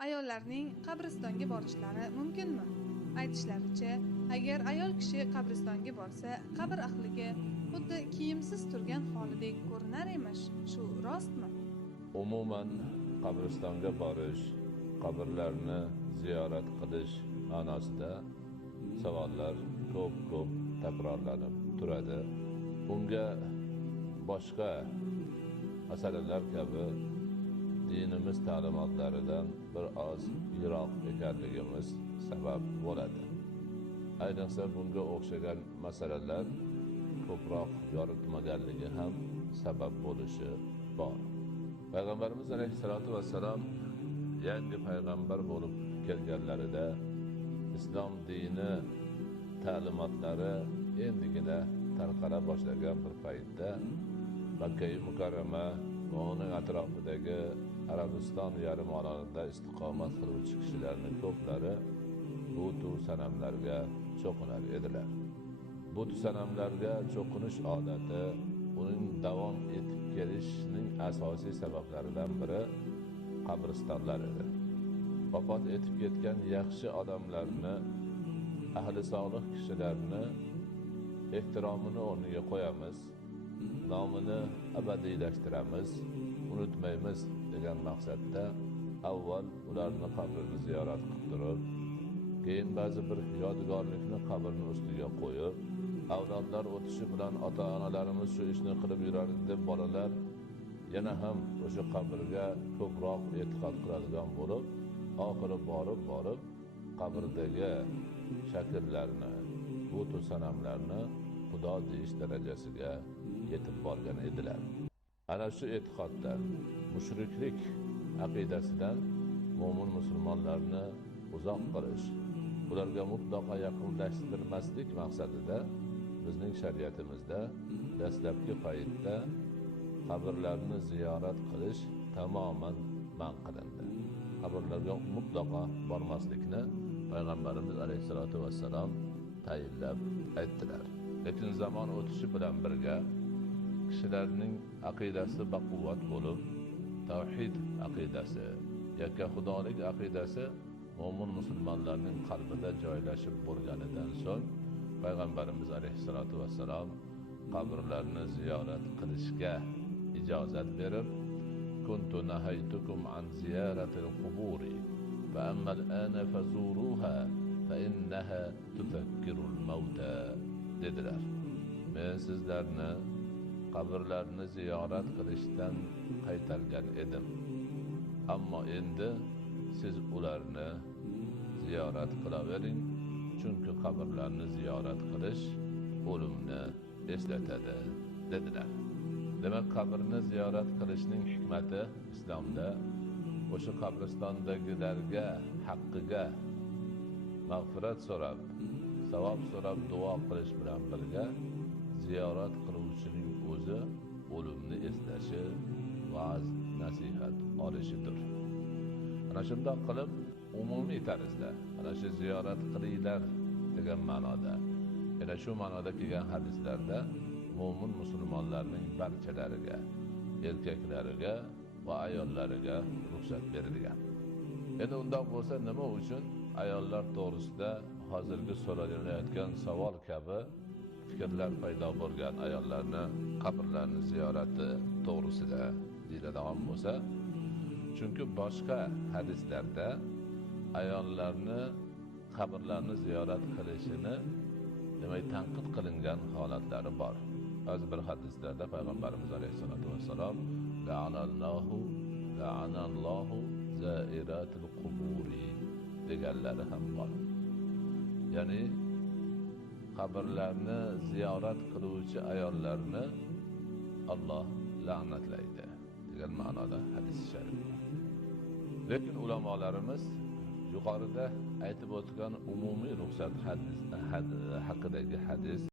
Ayollarning qabristonga borishlari mumkinmi? Aytishlaricha, agar ayol kishi qabristonga borsa, qabr ahliga xuddi kiyimsiz turgan holidek ko'rinar emish. Shu rostmi? Umuman qabristonga borish, qabrlarni ziyorat qilish ma'nosida savollar ko'p takrorlanib turadi. Bunga boshqa masalalar kabi dinimiz ta'limotlaridan bir oz yiroq ekanligimiz sabab bo'ladi. Ayniqsa bunga o'xshagan masalalar ko'proq yoritmaganligi ham sabab bo'lishi bor. Payg'ambarimiz alayhisolatu vassalom yangi payg'ambar bo'lib kelganlarida islom dini ta'limotlari endigina tarqala boshlagan bir paytda Makka-i Mukarrama va uning atrofidagi Arabiston yarim orolida istiqomat qiluvchi kishilarning ko'plari butu sanamlarga cho'qinar edilar. Butu sanamlarga cho'qinish odati uning davom etib kelishining asosiy sabablaridan biri qabristonlar edi. Vafot etib ketgan yaxshi odamlarni, ahli solih kishilarni ehtiromini o'rniga qo'yamiz, nomini abadiylashtiramiz, unutmaymiz degan maqsadda avval ularni qabrini ziyorat qilib turib, keyin ba'zi bir yodgorlikni qabrning ustiga qo'yib, avlodlar o'tishi bilan ota-onalarimiz shu ishni qilib yurardi deb bolalar yana ham o'sha qabrga ko'proq e'tiqod qiladigan bo'lib, oxiri borib qabrdagi shakllarni, butu sanamlarni xudo deyish darajasiga yetib borgan edilar. Ana shu e'tiqoddan, mushriklik aqidasidan mo'min musulmonlarni uzoq qilish, ularga mutlaqo yaqinlashtirmaslik maqsadida bizning shariatimizda dastlabki paytda qabrlarni ziyorat qilish tamoman man qilindi. Qabrlarga mutlaqo bormaslikni Payg'ambarimiz alayhisolatu vassalom tayinlab aytdilar. Lekin zamon o'tishi bilan birga kishilarning aqidasi baquvvat bo'lib, tavhid aqidasi, yakkaxudolik aqidasi mo'min musulmonlarning qalbida joylashib bo'lganidan so'ng Payg'ambarimiz alayhisolatu vassalom qabrlarni ziyorat qilishga ijozat berib, kuntu nahaytukum an ziyaratil quburi fa amma al-ana fazuruha fa innaha tuzakkirul mauta dedilar. Men sizlarni qabrlarni ziyorat qilishdan qaytargan edim. Ammo endi siz ularni ziyorat qilavering, chunki qabrlarni ziyorat qilish o'limni eslatadi dedilar. Demak, qabrni ziyorat qilishning hikmati islomda o'sha qabristondagilarga haqqiga mag'firat so'rab, savob so'rab duo qilish bilan birga ziyorat qiluvchining o'zi o'limni eslashi, va'z, nasihat olishidir. Ana shunday qilib umumiy tarzda ana shu ziyorat qilinglar degan ma'noda, yana shu ma'noda kelgan hadislarda mo'min musulmonlarning barchalariga, erkaklariga va ayollariga ruxsat berilgan. Endi undoq bo'lsa nima uchun ayollar to'g'risida hozirgi so'ralayotgan savol kabi fikrlar paydo bo'lgan ayollarni qabrlarni ziyorati to'g'risida deyiladigan bo'lsa, chunki boshqa hadislarda ayollarni qabrlarni ziyorat qilishini demak tanqid qilingan holatlari bor. Ba'zi bir hadislarda Payg'ambarimiz alayhisolatu vassalom la'anallohu zairatul quburi deganlari ham bor. Ya'ni qabrlarni ziyorat qiluvchi ayollarni Alloh la'natlaydi degan ma'noda hadis sharif bor. Lekin ulamolarimiz yuqorida aytib o'tgan umumiy ruxsat haqidagi hadis